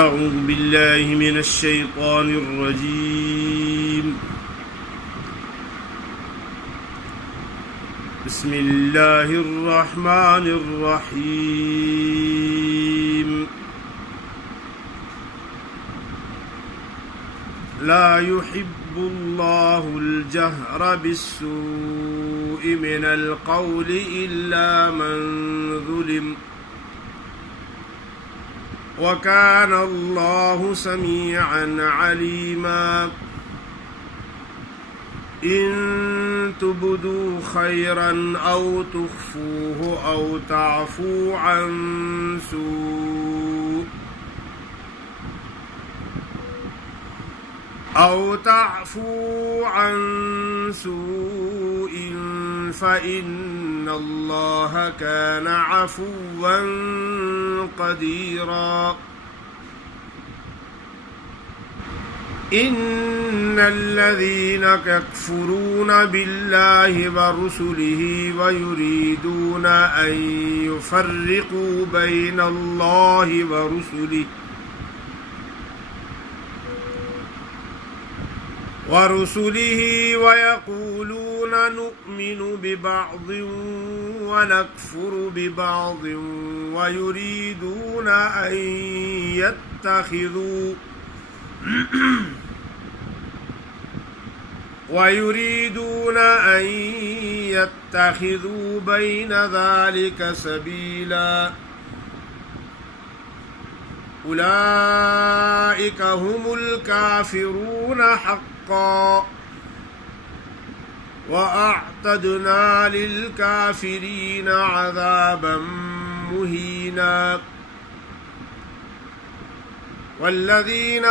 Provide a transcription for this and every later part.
أعوذ بالله من الشيطان الرجيم. بسم الله الرحمن الرحيم. لا يحب الله الجهر بالسوء من القول إلا من ظلم وكان الله سميعا عليما. إن تبدوا خيرا أو تخفوه أو تعفوا عن سوء فإن الله كان عفوا قديرا. إن الذين يكفرون بالله ورسله ويريدون أن يفرقوا بين الله ورسله ويقولون نؤمن ببعض ونكفر ببعض ويريدون أن يتخذوا بين ذلك سبيلا. أولئك هم الكافرون حقا وأعتدنا للكافرين عذابا مهينا. والذين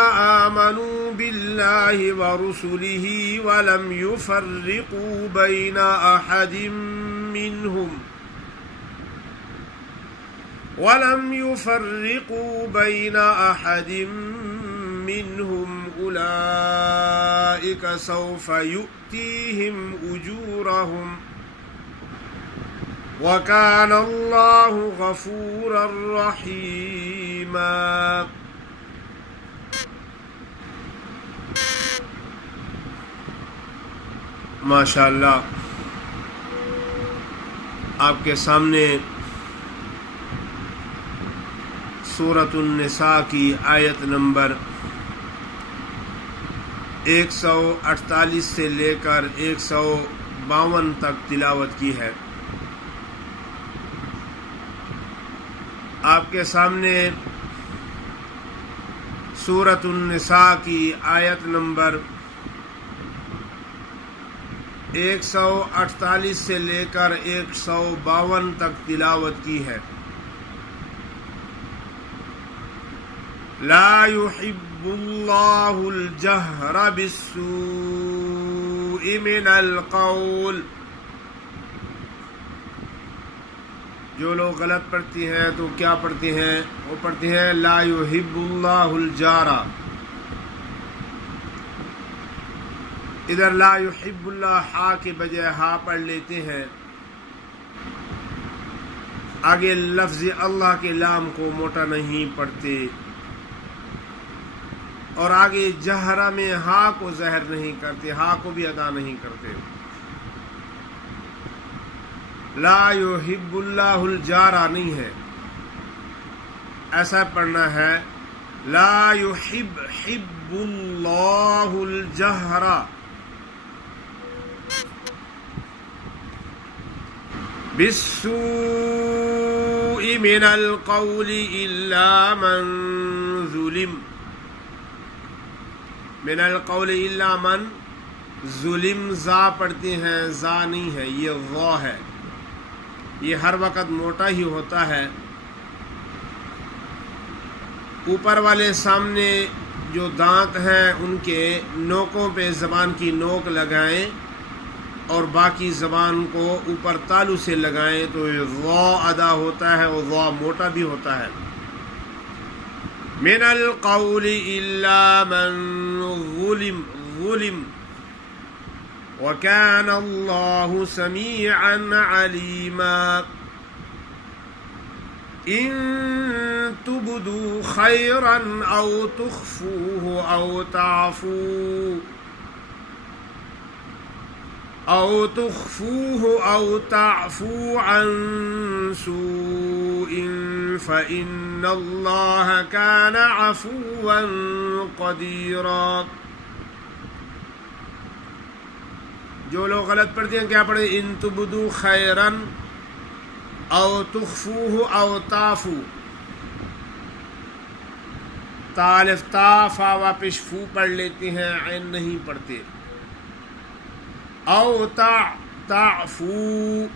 آمنوا بالله ورسله ولم يفرقوا بين أحد منهم أولئك سوف يؤتيهم أجورهم وكان الله غفورا رحيما. ماشاء اللہ، آپ کے سامنے سورۃ النساء کی آیت نمبر 148 سے لے کر 152 تک تلاوت کی ہے. آپ کے سامنے سورۃ النساء کی آیت نمبر 148 سے لے کر 152 تک تلاوت کی ہے. لا يحب الله الجهر بالسوء من القول. جو لوگ غلط پڑھتی ہیں تو کیا پڑھتی ہیں؟ وہ پڑھتی ہیں لا يحب الله الجهر. ادھر لا يحب اللہ ہا کے بجائے ہا پڑھ لیتے ہیں. آگے لفظ اللہ کے لام کو موٹا نہیں پڑھتے اور آگے جہرہ میں ہا کو ظاہر نہیں کرتے، ہا کو بھی ادا نہیں کرتے. لا يحب اللہ الجارہ نہیں ہے، ایسا پڑھنا ہے لا يحب اللہ الجہرہ. بالسوء من القول الا من ظلم. من القول الا من ظلم زا پڑھتے ہیں، زا نہیں ہے، یہ ظا ہے. یہ ہر وقت موٹا ہی ہوتا ہے. اوپر والے سامنے جو دانت ہیں ان کے نوکوں پہ زبان کی نوک لگائیں اور باقی زبان کو اوپر تالو سے لگائیں تو یہ ظا ادا ہوتا ہے اور ظا موٹا بھی ہوتا ہے. من القول الا من ظلم وكان الله سميعا عليما. إن تبدوا خيرا أو تخفوه أو تعفو عن سوء فإن الله كان عفوا قديرا. جو لوگ غلط پڑھتے ہیں کیا پڑھیں؟ ان تبدو خیرن او تخفوه او تعفو. تالف تا فا واپس فو پڑھ لیتے ہیں، عین نہیں پڑھتے. او تعفو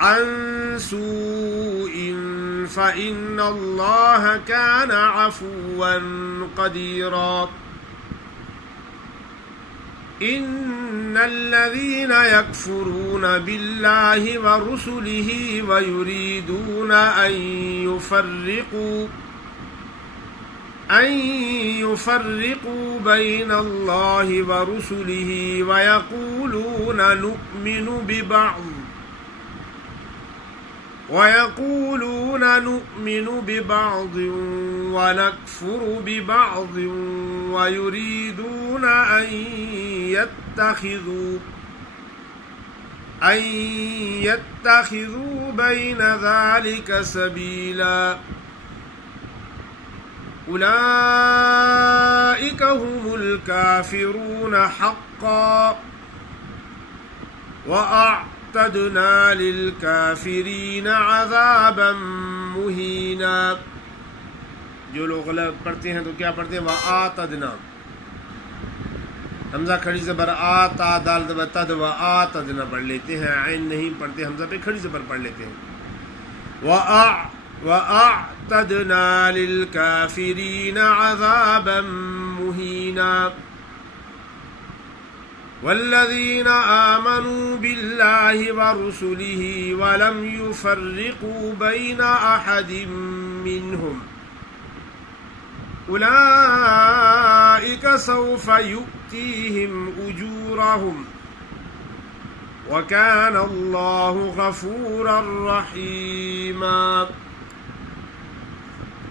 عن سوء فإن الله كان عفوا قديرا. إن الذين يكفرون بالله ورسله ويريدون أن يفرقوا بين الله ورسله ويقولون نؤمن ببعض ونكفر ببعض ويريدون أن يتخذوا بين ذلك سبيلا. أولئك هم الكافرون حقا وأعتدنا للكافرين عذابا مهينا. جو لوگ غلط پڑھتے ہیں تو کیا پڑھتے ہیں؟ وَآتَدْنَا. حمزہ کھڑی زبر آتا دال زبر تد وآتَدْنَا پڑھ لیتے ہیں، عین نہیں پڑھتے، حمزہ پہ کھڑی زبر پڑھ لیتے ہیں. وَأَعْتَدْنَا لِلْكَافِرِينَ عَذَابًا مُهِينًا. والذين آمنوا بالله ورسله ولم يفرقوا بين أحد منهم أولئك سوف يؤتيهم أجورهم وكان الله غفورا رحيما.